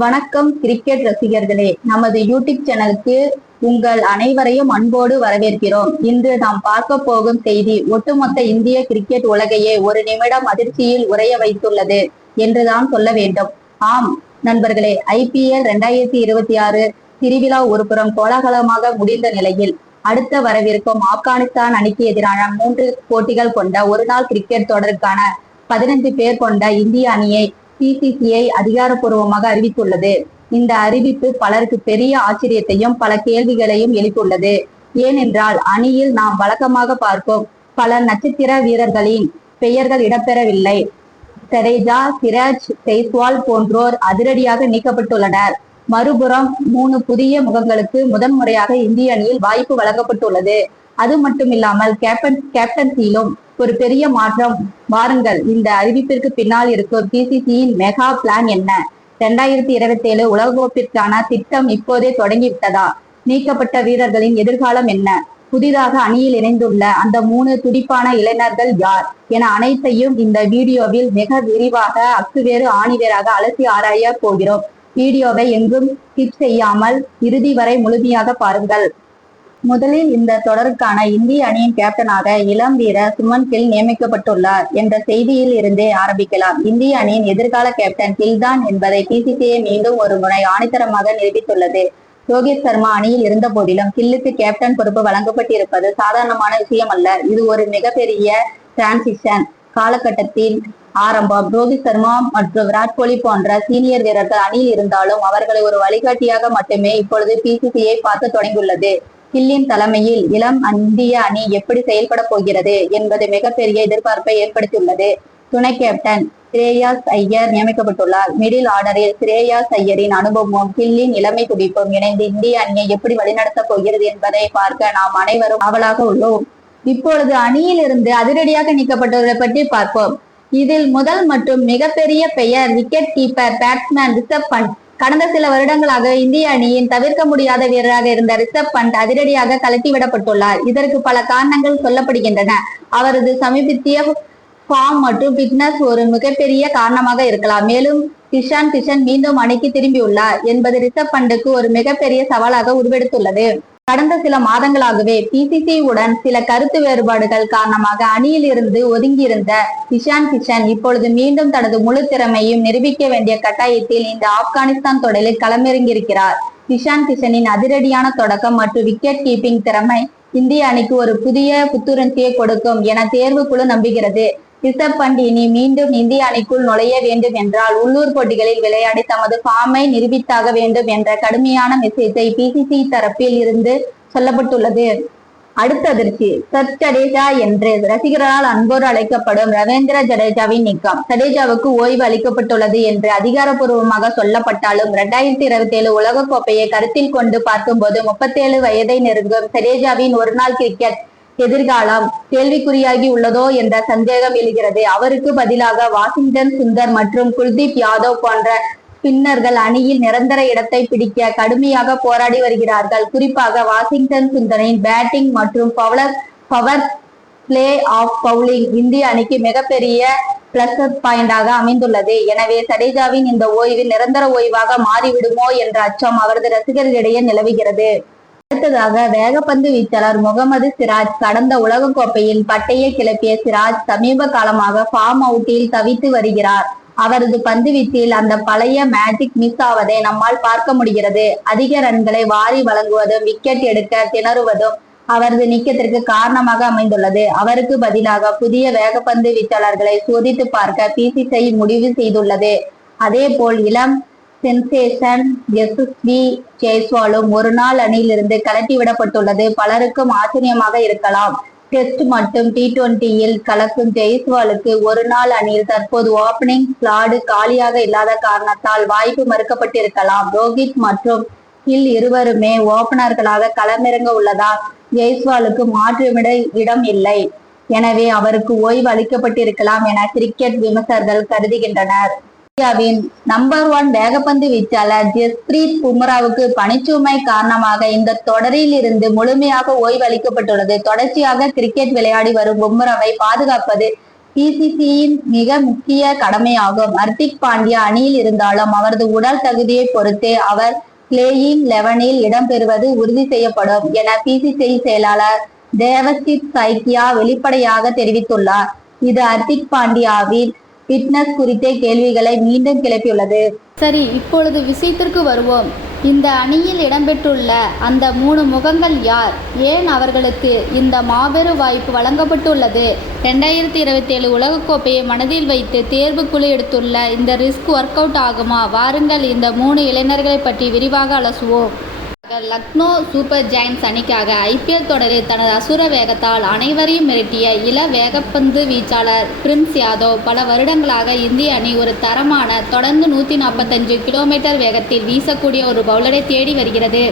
வணக்கம் கிரிக்கெட் ரசிகர்களே, நமது யூடியூப் சேனலுக்கு உங்கள் அனைவரையும் அன்போடு வரவேற்கிறோம். இன்று நாம் பார்க்க போகும் செய்தி ஒட்டுமொத்த இந்திய கிரிக்கெட் உலகையே ஒரு நிமிடம் அதிர்ச்சியில் உறைய வைத்துள்ளது என்றுதான் சொல்ல வேண்டும். ஆம் நண்பர்களே, IPL 2026 திருவிழா ஒருபுறம் கோலாகலமாக முடிந்த நிலையில் அடுத்த வரவிருக்கும் ஆப்கானிஸ்தான் அணிக்கு எதிரான 3 போட்டிகள் கொண்ட ஒருநாள் கிரிக்கெட் தொடருக்கான 15 பேர் கொண்ட இந்திய அணியை BCCI அதிகாரப்பூர்வமாக அறிவித்துள்ளது. இந்த அறிவிப்பு பலருக்கு பெரிய ஆச்சரியத்தையும் பல கேள்விகளையும் எழுப்பியுள்ளது. ஏனென்றால் அணியில் நாம் வழக்கமாக பார்க்கும் பல நட்சத்திர வீரர்களின் பெயர்கள் இடம்பெறவில்லை. ஜடேஜா, சிராஜ், ஜெய்ஸ்வால் போன்றோர் அதிரடியாக நீக்கப்பட்டுள்ளனர். மறுபுறம் 3 புதிய முகங்களுக்கு முதன்முறையாக இந்திய அணியில் வாய்ப்பு வழங்கப்பட்டுள்ளது. அது மட்டுமில்லாமல் கேப்டன்சியிலும் ஒரு பெரிய மாற்றம். வாருங்கள், இந்த அறிவிப்பிற்கு பின்னால் இருக்கும் BCCIயின் மெகா பிளான் என்ன? 2027 உலகக்கோப்பிற்கான திட்டம் இப்போதே தொடங்கிவிட்டதா? நீக்கப்பட்ட வீரர்களின் எதிர்காலம் என்ன? புதிதாக அணியில் இணைந்துள்ள அந்த 3 துடிப்பான இளைஞர்கள் யார் என அனைத்தையும் இந்த வீடியோவில் மிக விரிவாக அக்குவேறு ஆணிவேராக அலசி ஆராய போகிறோம். வீடியோவை எங்கும் ஸ்கிப் செய்யாமல் இறுதி வரை முழுமையாக பாருங்கள். முதலில் இந்த தொடருக்கான இந்திய அணியின் கேப்டனாக இளம் வீரர் சுமன் கில் நியமிக்கப்பட்டுள்ளார் என்ற செய்தியில் இருந்தே ஆரம்பிக்கலாம். இந்திய அணியின் எதிர்கால கேப்டன் கில் தான் என்பதை BCCI மீண்டும் ஒரு முறை ஆணித்தரமாக நிரூபித்துள்ளது. ரோஹித் சர்மா அணியில் இருந்த போதிலும் கில்லுக்கு கேப்டன் பொறுப்பு வழங்கப்பட்டிருப்பது சாதாரணமான விஷயம் அல்ல. இது ஒரு மிகப்பெரிய டிரான்சிஷன் காலகட்டத்தின் ஆரம்பம். ரோஹித் சர்மா மற்றும் விராட் கோலி போன்ற சீனியர் வீரர்கள் அணியில் இருந்தாலும் அவர்களை ஒரு வழிகாட்டியாக மட்டுமே இப்பொழுது BCCI பார்த்து தொடங்கியுள்ளது. கில்லின் தலைமையில் இளம் இந்திய அணி எப்படி செயல்பட போகிறது என்பது மிகப்பெரிய எதிர்பார்ப்பை ஏற்படுத்தியுள்ளது. துணை கேப்டன் ஸ்ரேயாஸ் ஐயர் நியமிக்கப்பட்டுள்ளார். மிடில் ஆர்டரில் ஸ்ரேயாஸ் ஐயரின் அனுபவமும் கில்லின் இளமை துடிப்பும் இணைந்து இந்திய அணியை எப்படி வழிநடத்தப் போகிறது என்பதை பார்க்க நாம் அனைவரும் ஆவலாக உள்ளோம். இப்பொழுது அணியில் இருந்து அதிரடியாக நீக்கப்பட்டவர்களை பற்றி பார்ப்போம். இதில் முதல் மற்றும் மிகப்பெரிய பெயர் wicket keeper batsman Rishabh Pant. கடந்த சில வருடங்களாக இந்திய அணியின் தவிர்க்க முடியாத வீரராக இருந்த ரிஷப் பண்ட் அதிரடியாக கலட்டிவிடப்பட்டுள்ளார். இதற்கு பல காரணங்கள் சொல்லப்படுகின்றன. அவரது சமீபத்திய ஃபார்ம் மற்றும் பிட்னஸ் ஒரு மிகப்பெரிய காரணமாக இருக்கலாம். மேலும் இஷான் கிஷன் மீண்டும் அணிக்கு திரும்பியுள்ளார் என்பது ரிஷப் பண்டுக்கு ஒரு மிகப்பெரிய சவாலாக உருவெடுத்துள்ளது. கடந்த சில மாதங்களாகவே BCCI உடன் சில கருத்து வேறுபாடுகள் காரணமாக அணியில் இருந்து ஒதுங்கியிருந்த இஷான் கிஷன் இப்பொழுது மீண்டும் தனது முழு திறமையும் நிரூபிக்க வேண்டிய கட்டாயத்தில் இந்த ஆப்கானிஸ்தான் தொடரில் களமிறங்கியிருக்கிறார். இஷான் கிஷனின் அதிரடியான தொடக்கம் மற்றும் விக்கெட் கீப்பிங் திறமை இந்திய அணிக்கு ஒரு புதிய புத்துணர்ச்சியை கொடுக்கும் என தேர்வு குழு நம்புகிறது. ரிஷப் பண்ட் இனி மீண்டும் இந்திய அணிக்குள் நுழைய வேண்டும் என்றால் உள்ளூர் போட்டிகளில் விளையாடி தமது ஃபார்மை நிரூபித்தாக வேண்டும் என்ற கடுமையான மெசேஜை BCCI தரப்பில் இருந்து சொல்லப்பட்டுள்ளது. அடுத்த அதிர்ச்சி, சர் ஜடேஜா என்று ரசிகர்களால் அன்போடு அழைக்கப்படும் ரவீந்திர ஜடேஜாவின் நீக்கம். ஜடேஜாவுக்கு ஓய்வு அளிக்கப்பட்டுள்ளது என்று அதிகாரப்பூர்வமாக சொல்லப்பட்டாலும் 2027 உலகக்கோப்பையை கருத்தில் கொண்டு பார்க்கும்போது 37 வயதை நெருங்கும் ஜடேஜாவின் ஒருநாள் கிரிக்கெட் எதிர்காலம் கேள்விக்குறியாகி உள்ளதோ என்ற சந்தேகம் எழுகிறது. அவருக்கு பதிலாக வாஷிங்டன் சுந்தர் மற்றும் குல்தீப் யாதவ் போன்ற ஸ்பின்னர்கள் அணியில் நிரந்தர இடத்தை பிடிக்க கடுமையாக போராடி வருகிறார்கள். குறிப்பாக வாஷிங்டன் சுந்தரின் பேட்டிங் மற்றும் பவர் பிளே ஆஃப் பவுலிங் இந்திய அணிக்கு மிகப்பெரிய பிளஸ் பாயிண்டாக அமைந்துள்ளது. எனவே ஜடேஜாவின் இந்த ஓய்வு நிரந்தர ஓய்வாக மாறிவிடுமோ என்ற அச்சம் அவரது ரசிகர்களிடையே நிலவுகிறது. அடுத்ததாக வேகப்பந்து வீச்சாளர் முகமது சிராஜ். கடந்த உலகக்கோப்பையில் பட்டையை கிளப்பிய சிராஜ் சமீப காலமாக ஃபார்ம் அவுட்டில் தவித்து வருகிறார். அவரது பந்து வீச்சில் அந்த பழைய மேஜிக் மிஸ் ஆவதை நம்மால் பார்க்க முடிகிறது. அதிக ரன்களை வாரி வழங்குவதும் விக்கெட் எடுக்க திணறுவதும் அவரது நீக்கத்திற்கு காரணமாக அமைந்துள்ளது. அவருக்கு பதிலாக புதிய வேகப்பந்து வீச்சாளர்களை சோதித்து பார்க்க BCCI முடிவு செய்துள்ளது. அதே போல் இளம் சென்சேஷன் யசஸ்வி ஜெய்ஸ்வாலும் ஒரு நாள் அணியிலிருந்து கலட்டிவிடப்பட்டுள்ளது பலருக்கும் ஆச்சரியமாக இருக்கலாம். டெஸ்ட் மற்றும் T20யில் கலக்கும் ஜெய்ஸ்வாலுக்கு ஒரு நாள் அணியில் தற்போது ஓபனிங் ஸ்லாட் காலியாக இல்லாத காரணத்தால் வாய்ப்பு மறுக்கப்பட்டிருக்கலாம். ரோஹித் மற்றும் கில் இருவருமே ஓபனர்களாக களமிறங்க உள்ளதால் ஜெய்ஸ்வாலுக்கு மாற்றுமிட இடம் இல்லை. எனவே அவருக்கு ஓய்வு அளிக்கப்பட்டிருக்கலாம் என கிரிக்கெட் விமர்சகர்கள் கருதுகின்றனர். இந்தியாவின் நம்பர் 1 வேகப்பந்து வீச்சாளர் ஜஸ்பிரீத் பும்ராவுக்கு பணிச்சுமை காரணமாக இந்த தொடரில் இருந்து முழுமையாக ஓய்வு அளிக்கப்பட்டுள்ளது. தொடர்ச்சியாக கிரிக்கெட் விளையாடி வரும் பும்ராவை பாதுகாப்பது பிசிசியின் மிக முக்கிய கடமையாகும். ஹர்திக் பாண்டியா அணியில் இருந்தாலும் அவரது உடல் தகுதியை பொறுத்தே அவர் பிளேயிங் 11-இல் இடம்பெறுவது உறுதி செய்யப்படும் என பிசிசிஐ செயலாளர் தேவசித் சைக்கியா வெளிப்படையாக தெரிவித்துள்ளார். இது ஹர்திக் பாண்டியாவின் பிட்னஸ் குறித்த கேள்விகளை மீண்டும் கிளப்பியுள்ளது. சரி, இப்பொழுது விஷயத்திற்கு வருவோம். இந்த அணியில் இடம்பெற்றுள்ள அந்த 3 முகங்கள் யார்? ஏன் அவர்களுக்கு இந்த மாபெரும் வாய்ப்பு வழங்கப்பட்டுள்ளது? 2027 உலகக்கோப்பையை மனதில் வைத்து தேர்வுக்குழு எடுத்துள்ள இந்த ரிஸ்க் ஒர்க் அவுட் ஆகுமா? வாருங்கள் இந்த 3 இளைஞர்களை பற்றி விரிவாக அலசுவோம். லக்னோ சூப்பர் ஜெயண்ட்ஸ் அணிக்காக ஐபிஎல் தொடரில் தனது அசுர வேகத்தால் அனைவரையும் மிரட்டிய இள வேகப்பந்து வீச்சாளர் பிரின்ஸ் யாதவ் பல வருடங்களாக இந்திய அணி ஒரு தரமான தொடர்ந்து 145 கிலோமீட்டர் வேகத்தில் வீசக்கூடிய ஒரு பவுலரை தேடி வருகிறது.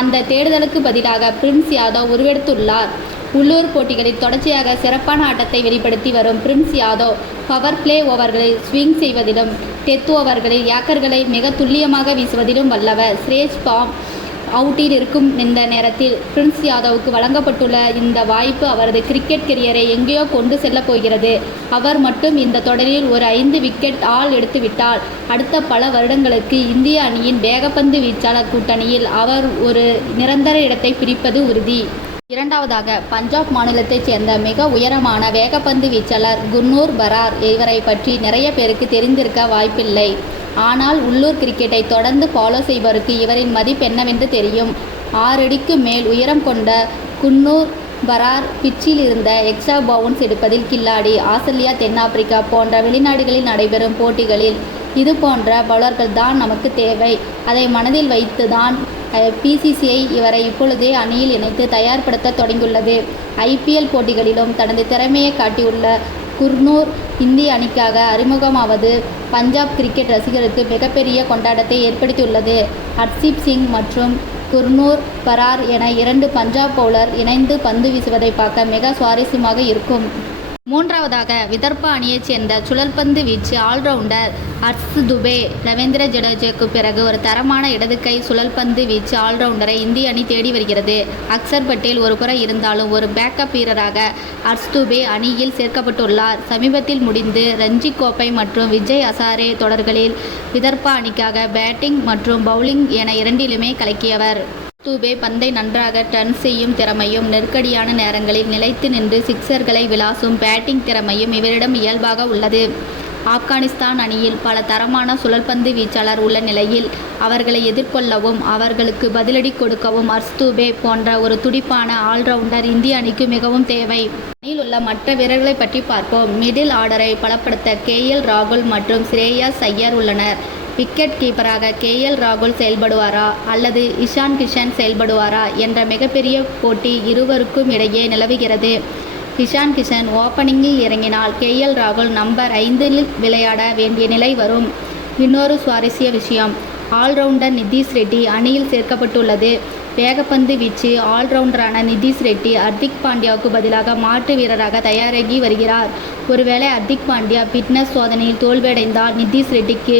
அந்த தேடுதலுக்கு பதிலாக பிரின்ஸ் யாதவ் உருவெடுத்துள்ளார். உள்ளூர் போட்டிகளில் தொடர்ச்சியாக சிறப்பான ஆட்டத்தை வெளிப்படுத்தி வரும் பிரின்ஸ் யாதவ் பவர் பிளே ஓவர்களில் ஸ்விங் செய்வதிலும் டெத் ஓவர்களில் யாக்கர்களை மிக துல்லியமாக வீசுவதிலும் வல்லவர். ஸ்ரேஷ் பாம் அவுட்டில் இருக்கும் இந்த நேரத்தில் பிரின்ஸ் யாதவுக்கு வழங்கப்பட்டுள்ள இந்த வாய்ப்பு அவரது கிரிக்கெட் கெரியரை எங்கேயோ கொண்டு செல்லப் போகிறது. அவர் மட்டும் இந்த தொடரில் ஒரு 5 விக்கெட் ஆல் எடுத்துவிட்டால் அடுத்த பல வருடங்களுக்கு இந்திய அணியின் வேகப்பந்து வீச்சாளர் கூட்டணியில் அவர் ஒரு நிரந்தர இடத்தை பிடிப்பது உறுதி. இரண்டாவதாக, பஞ்சாப் மாநிலத்தைச் சேர்ந்த மிக உயரமான வேகப்பந்து வீச்சாளர் குர்னூர் பரார். இவரை பற்றி நிறைய பேருக்கு தெரிந்திருக்க வாய்ப்பில்லை. ஆனால் உள்ளூர் கிரிக்கெட்டை தொடர்ந்து ஃபாலோ செய்வருக்கு இவரின் மதிப்பு என்னவென்று தெரியும். 6 அடிக்கு மேல் உயரம் கொண்ட குர்னூர் பரார் பிச்சில் இருந்த எக்ஸ்ட்ரா பவுன்ஸ் எடுப்பதில் கில்லாடி. ஆஸ்திரேலியா, தென்னாப்பிரிக்கா போன்ற வெளிநாடுகளில் நடைபெறும் போட்டிகளில் இது போன்ற பவுலர்கள் தான் நமக்கு தேவை. அதை மனதில் வைத்து தான் பிசிசிஐ இவரை இப்பொழுதே அணியில் இணைத்து தயார்படுத்த தொடங்கியுள்ளது. ஐபிஎல் போட்டிகளிலும் தனது திறமையை காட்டியுள்ள குர்னூர் இந்திய அணிக்காக அறிமுகமாவது பஞ்சாப் கிரிக்கெட் ரசிகருக்கு மிகப்பெரிய கொண்டாட்டத்தை ஏற்படுத்தியுள்ளது. ஹர்தீப் சிங் மற்றும் குர்னூர் பரார் என 2 பஞ்சாப் பவுலர் இணைந்து பந்து வீசுவதை பார்க்க மிக சுவாரஸ்யமாக இருக்கும். மூன்றாவதாக, விதர்பா அணியைச் சேர்ந்த சுழல்பந்து வீச்சு ஆல்ரவுண்டர் ஹர்ஷ் துபே. ரவீந்திர ஜடேஜாவுக்கு பிறகு ஒரு தரமான இடதுகை சுழல்பந்து வீச்சு ஆல்ரவுண்டரை இந்திய அணி தேடி வருகிறது. அக்சர் பட்டேல் ஒரு புறம் இருந்தாலும் ஒரு பேக்கப் வீரராக ஹர்ஷ் துபே அணியில் சேர்க்கப்பட்டுள்ளார். சமீபத்தில் முடிந்து ரஞ்சி கோப்பை மற்றும் விஜய் ஹசாரே தொடர்களில் விதர்பா அணிக்காக பேட்டிங் மற்றும் பவுலிங் என இரண்டிலுமே கலக்கியவர். துபே பந்தை நன்றாக டர்ன் செய்யும் திறமையும் நெருக்கடியான நேரங்களில் நிலைத்து நின்று சிக்சர்களை விளாசும் பேட்டிங் திறமையும் இவரிடம் இயல்பாக உள்ளது. ஆப்கானிஸ்தான் அணியில் பல தரமான சுழல்பந்து வீச்சாளர் உள்ள நிலையில் அவர்களை எதிர்கொள்ளவும் அவர்களுக்கு பதிலடி கொடுக்கவும் ஹர்ஷ் துபே போன்ற ஒரு துடிப்பான ஆல்ரவுண்டர் இந்திய அணிக்கு மிகவும் தேவை. அணியில் உள்ள மற்ற வீரர்களை பற்றி பார்ப்போம். மிடில் ஆர்டரை பலப்படுத்த KL ராகுல் மற்றும் ஸ்ரேயாஸ் ஐயர் உள்ளனர். விக்கெட் கீப்பராக KL ராகுல் செயல்படுவாரா அல்லது இஷான் கிஷன் செயல்படுவாரா என்ற மிகப்பெரிய போட்டி இருவருக்கும் இடையே நிலவுகிறது. இஷான் கிஷன் ஓப்பனிங்கில் இறங்கினால் KL ராகுல் நம்பர் 5-இல் விளையாட வேண்டிய நிலை வரும். இன்னொரு சுவாரஸ்ய விஷயம், ஆல்ரவுண்டர் நிதிஷ் ரெட்டி அணியில் சேர்க்கப்பட்டுள்ளது. வேகப்பந்து வீச்சு ஆல்ரவுண்டரான நிதிஷ் ரெட்டி ஹர்திக் பாண்டியாவுக்கு பதிலாக மாற்று வீரராக தயாராகி வருகிறார். ஒருவேளை ஹர்திக் பாண்டியா பிட்னஸ் சோதனையில் தோல்வியடைந்தால் நிதிஷ் ரெட்டிக்கு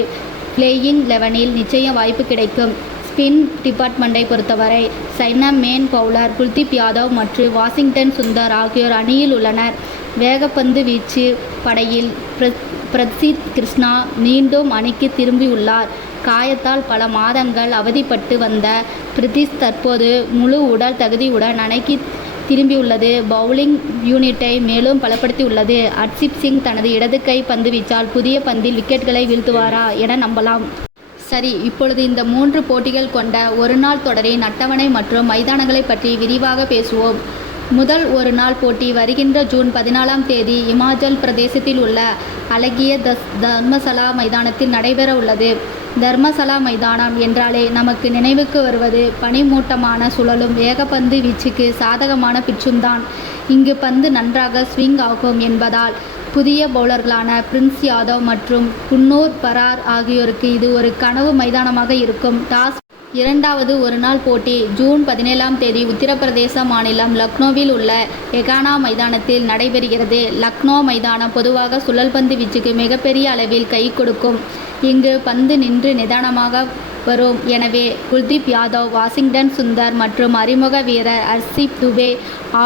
பிளேயிங் 11-இல் நிச்சயம் வாய்ப்பு கிடைக்கும். ஸ்பின் டிபார்ட்மெண்ட்டை பொறுத்தவரை China man bowler Kuldeep Yadav மற்றும் வாஷிங்டன் சுந்தர் ஆகியோர் அணியில் உள்ளனர். வேகப்பந்து வீச்சு படையில் பிரசித் கிருஷ்ணா மீண்டும் அணிக்கு திரும்பியுள்ளார். காயத்தால் பல மாதங்கள் அவதிப்பட்டு வந்த பிரித்திஷ் தற்போது முழு உடல் தகுதியுடன் அணிக்கு திரும்பியுள்ளது. பவுலிங் யூனிட்டை மேலும் பலப்படுத்தியுள்ளது. ஹர்ஷீப் சிங் தனது இடது கை பந்து வீச்சால் புதிய பந்தில் விக்கெட்களை வீழ்த்துவாரா என நம்பலாம். சரி, இப்பொழுது இந்த 3 போட்டிகள் கொண்ட ஒருநாள் தொடரின் அட்டவணை மற்றும் மைதானங்களை பற்றி விரிவாக பேசுவோம். முதல் ஒரு நாள் போட்டி வருகின்ற ஜூன் 14ஆம் தேதி இமாச்சல் பிரதேசத்தில் உள்ள அழகிய தர்மசலா மைதானத்தில் நடைபெற உள்ளது. தர்மசலா மைதானம் என்றாலே நமக்கு நினைவுக்கு வருவது பனிமூட்டமான சுழலும் வேகப்பந்து வீச்சுக்கு சாதகமான பிச்சும்தான். இங்கு பந்து நன்றாக ஸ்விங் ஆகும் என்பதால் புதிய பவுலர்களான பிரின்ஸ் யாதவ் மற்றும் குர்னூர் பரார் ஆகியோருக்கு இது ஒரு கனவு மைதானமாக இருக்கும். இரண்டாவது ஒருநாள் போட்டி ஜூன் 17ஆம் தேதி உத்தரப்பிரதேச மாநிலம் லக்னோவில் உள்ள எகானா மைதானத்தில் நடைபெறுகிறது. லக்னோ மைதானம் பொதுவாக சுழல்பந்து வீச்சுக்கு மிகப்பெரிய அளவில் கை கொடுக்கும். இங்கு பந்து நின்று நிதானமாக வரும். எனவே குல்தீப் யாதவ், வாஷிங்டன் சுந்தர் மற்றும் அறிமுக வீரர் ஹர்ஷீப் துபே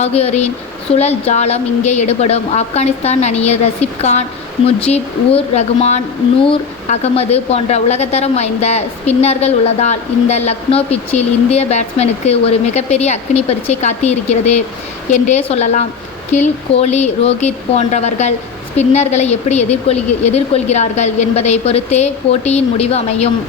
ஆகியோரின் சுழல் ஜாலம் இங்கே எடுபடும். ஆப்கானிஸ்தான் அணியில் ரஷீத் கான், முஜீப் உர் ரகுமான், நூர் அகமது போன்ற உலகத்தரம் வாய்ந்த ஸ்பின்னர்கள் உள்ளதால் இந்த லக்னோ பிச்சில் இந்திய பேட்ஸ்மேனுக்கு ஒரு மிகப்பெரிய அக்னி பரீட்சை காத்து இருக்கிறது என்றே சொல்லலாம். கில், கோலி, ரோஹித் போன்றவர்கள் ஸ்பின்னர்களை எப்படி எதிர்கொள்கிறார்கள் என்பதை பொறுத்தே போட்டியின் முடிவு அமையும்.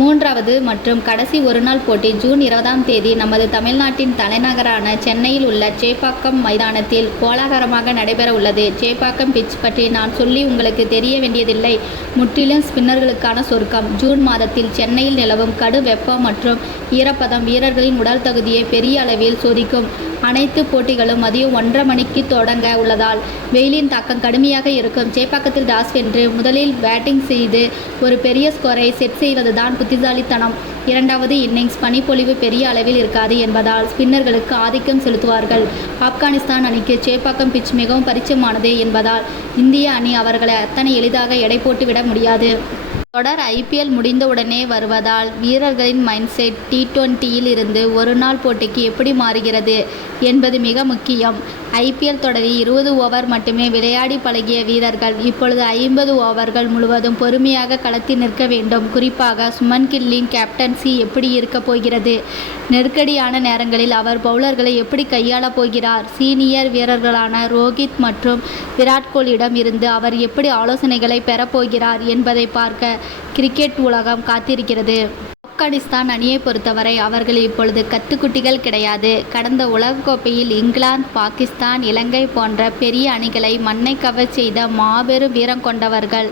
மூன்றாவது மற்றும் கடைசி ஒருநாள் போட்டி ஜூன் 20ஆம் தேதி நமது தமிழ்நாட்டின் தலைநகரான சென்னையில் உள்ள சேப்பாக்கம் மைதானத்தில் கோலாகலமாக நடைபெற உள்ளது. சேப்பாக்கம் பிட்ச் பற்றி நான் சொல்லி உங்களுக்கு தெரிய வேண்டியதில்லை. முற்றிலும் ஸ்பின்னர்களுக்கான சொர்க்கம். ஜூன் மாதத்தில் சென்னையில் நிலவும் கடும் வெப்பம் மற்றும் ஈரப்பதம் வீரர்களின் உடல் தகுதியை பெரிய அளவில் சோதிக்கும். அனைத்து போட்டிகளும் மதியம் 1:30 மணிக்கு தொடங்க உள்ளதால் வெயிலின் தாக்கம் கடுமையாக இருக்கும். சேப்பாக்கத்தில் டாஸ் வென்று முதலில் பேட்டிங் செய்து ஒரு பெரிய ஸ்கோரை செட் செய்வதுதான் புத்திசாலித்தனம். இரண்டாவது இன்னிங்ஸ் பனிப்பொழிவு பெரிய அளவில் இருக்காது என்பதால் ஸ்பின்னர்களுக்கு ஆதிக்கம் செலுத்துவார்கள். ஆப்கானிஸ்தான் அணிக்கு சேப்பாக்கம் பிட்ச் மிகவும் பரிச்சயமானது என்பதால் இந்திய அணி அவர்களை அத்தனை எளிதாக எடை போட்டு விட முடியாது. தொடர் IPL முடிந்தவுடனே வருவதால் வீரர்களின் மைண்ட் செட் T20யில் இருந்து ஒருநாள் போட்டிக்கு எப்படி மாறுகிறது என்பது மிக முக்கியம். IPL தொடரில் 20 ஓவர் மட்டுமே விளையாடி பழகிய வீரர்கள் இப்பொழுது 50 ஓவர்கள் முழுவதும் பொறுமையாக களத்தில் நிற்க வேண்டும். குறிப்பாக சுமன் கில்லின் கேப்டன்சி எப்படி இருக்க போகிறது? நெருக்கடியான நேரங்களில் அவர் பவுலர்களை எப்படி கையாளப் போகிறார்? சீனியர் வீரர்களான ரோஹித் மற்றும் விராட் கோலியிடம் இருந்து அவர் எப்படி ஆலோசனைகளை பெறப்போகிறார் என்பதை பார்க்க கிரிக்கெட் உலகம் காத்திருக்கிறது. ஆப்கானிஸ்தான் அணியை பொறுத்தவரை அவர்கள் இப்பொழுது கத்துக்குட்டிகள் கிடையாது. கடந்த உலகக்கோப்பையில் இங்கிலாந்து, பாகிஸ்தான், இலங்கை போன்ற பெரிய அணிகளை மண்ணை கவர் செய்த மாபெரும் வீரம் கொண்டவர்கள்.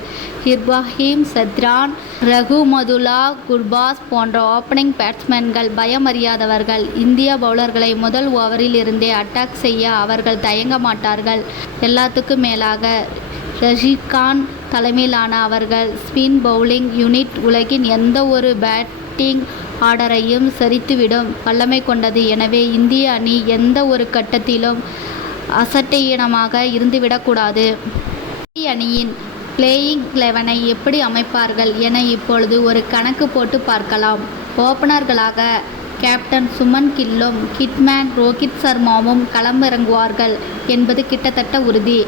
இப்ராஹிம் சத்ரான், ரகுமதுல்லா குர்பாஸ் போன்ற ஓப்பனிங் பேட்ஸ்மேன்கள் பயமறியாதவர்கள். இந்திய பவுலர்களை முதல் ஓவரில் இருந்தே அட்டாக் செய்ய அவர்கள் தயங்க மாட்டார்கள். எல்லாத்துக்கும் மேலாக ரஷீத் கான் தலைமையிலான அவர்கள் ஸ்பின் பவுலிங் யூனிட் உலகின் எந்த ஒரு பேட்டிங் ஆர்டரையும் சரித்துவிடும் வல்லமை கொண்டது. எனவே இந்திய அணி எந்த ஒரு கட்டத்திலும் அசட்டையினமாக இருந்துவிடக்கூடாது. இந்திய அணியின் பிளேயிங் 11ஐ எப்படி அமைப்பார்கள் என இப்பொழுது ஒரு கணக்கு போட்டு பார்க்கலாம். ஓப்பனர்களாக கேப்டன் சுமன் கில்லும் கிட்மேன் ரோஹித் சர்மாவும் களமிறங்குவார்கள் என்பது கிட்டத்தட்ட உறுதி.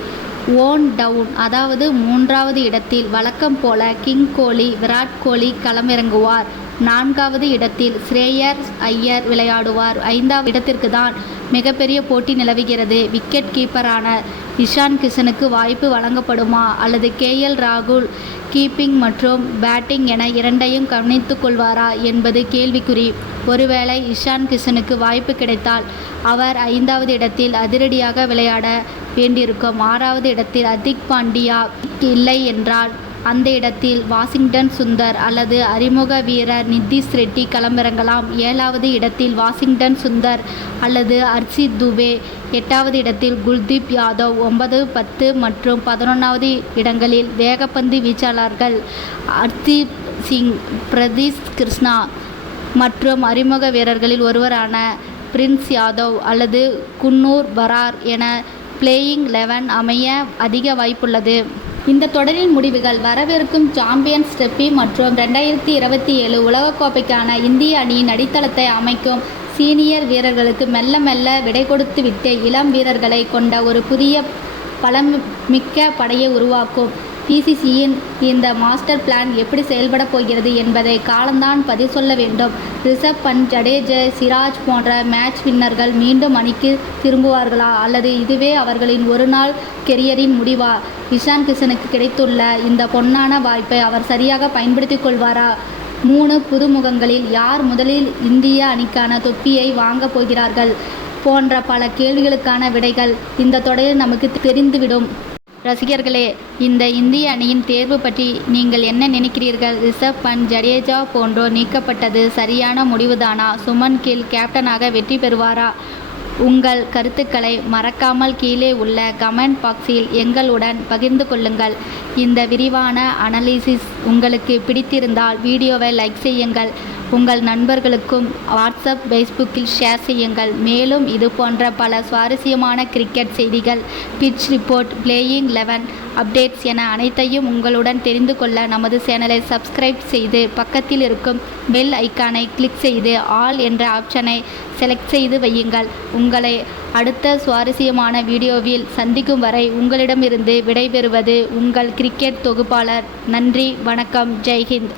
ஓன் டவுன் அதாவது 3வது இடத்தில் வழக்கம் போல கிங் கோலி, விராட் கோலி களமிறங்குவார். 4வது இடத்தில் ஸ்ரேயஸ் ஐயர் விளையாடுவார். 5வது இடத்திற்கு தான் மிகப்பெரிய போட்டி நிலவுகிறது. விக்கெட் கீப்பரான இஷான் கிஷனுக்கு வாய்ப்பு வழங்கப்படுமா அல்லது KL ராகுல் கீப்பிங் மற்றும் பேட்டிங் என இரண்டையும் கவனித்துக் கொள்வாரா என்பது கேள்விக்குறி. ஒருவேளை இஷான் கிஷனுக்கு வாய்ப்பு கிடைத்தால் அவர் 5வது இடத்தில் அதிரடியாக விளையாட வேண்டியிருக்கும். 6வது இடத்தில் ஹர்திக் பாண்டியா இல்லை என்றால் அந்த இடத்தில் வாஷிங்டன் சுந்தர் அல்லது அறிமுக வீரர் நிதிஷ் ரெட்டி களமிறங்கலாம். 7வது இடத்தில் வாஷிங்டன் சுந்தர் அல்லது ஹர்ஷீப் துபே. 8வது இடத்தில் குல்தீப் யாதவ். 9, 10 மற்றும் 11வது இடங்களில் வேகப்பந்து வீச்சாளர்கள் ஹர்தீப் சிங், பிரதீஷ் கிருஷ்ணா மற்றும் அறிமுக வீரர்களில் ஒருவரான பிரின்ஸ் யாதவ் அல்லது குன்னூர் பரார் என பிளேயிங் 11 அமைய அதிக வாய்ப்புள்ளது. இந்த தொடரின் முடிவுகள் வரவிருக்கும் சாம்பியன்ஸ் டிராபி மற்றும் 2027 உலகக்கோப்பைக்கான இந்திய அணியின் அடித்தளத்தை அமைக்கும். சீனியர் வீரர்களுக்கு மெல்ல மெல்ல விடை கொடுத்துவிட்டு இளம் வீரர்களை கொண்ட ஒரு புதிய பலமிக்க படையை உருவாக்கும். PCCயின் இந்த மாஸ்டர் பிளான் எப்படி செயல்பட போகிறது என்பதை காலம்தான் பதில் சொல்ல வேண்டும். ரிஷப் பண்ட், ஜடேஜா, சிராஜ் போன்ற மேட்ச் வின்னர்கள் மீண்டும் அணிக்கு திரும்புவார்களா அல்லது இதுவே அவர்களின் ஒரு நாள் கெரியரின் முடிவா? இஷான் கிஷனுக்கு கிடைத்துள்ள இந்த பொன்னான வாய்ப்பை அவர் சரியாக பயன்படுத்திக் கொள்வாரா? 3 புதுமுகங்களில் யார் முதலில் இந்திய அணிக்கான தொப்பியை வாங்கப் போகிறார்கள் போன்ற பல கேள்விகளுக்கான விடைகள் இந்த தொடரில் நமக்கு தெரிந்துவிடும். ரசிகர்களே, இந்த இந்திய அணியின் தேர்வு பற்றி நீங்கள் என்ன நினைக்கிறீர்கள்? ரிஷப் பண்ட், ஜடேஜா போன்றோர் நீக்கப்பட்டது சரியான முடிவுதானா? சுமன் கில் கேப்டனாக வெற்றி பெறுவாரா? உங்கள் கருத்துக்களை மறக்காமல் கீழே உள்ள கமெண்ட் பாக்ஸில் எங்களுடன் பகிர்ந்து கொள்ளுங்கள். இந்த விரிவான அனலிசிஸ் உங்களுக்கு பிடித்திருந்தால் வீடியோவை லைக் செய்யுங்கள். உங்கள் நண்பர்களுக்கும் வாட்ஸ்அப், ஃபேஸ்புக்கில் ஷேர் செய்யுங்கள். மேலும் இது போன்ற பல சுவாரஸ்யமான கிரிக்கெட் செய்திகள், பிட்ச் ரிப்போர்ட், பிளேயிங் 11 அப்டேட்ஸ் என அனைத்தையும் உங்களுடன் தெரிந்து கொள்ள நமது சேனலை சப்ஸ்கிரைப் செய்து பக்கத்தில் இருக்கும் பெல் ஐக்கானை கிளிக் செய்து ஆல் என்ற ஆப்ஷனை செலக்ட் செய்து வையுங்கள். உங்களை அடுத்த சுவாரஸ்யமான வீடியோவில் சந்திக்கும் வரை உங்களிடமிருந்து விடைபெறுவது உங்கள் கிரிக்கெட் தொகுப்பாளர். நன்றி, வணக்கம், ஜெய்ஹிந்த்.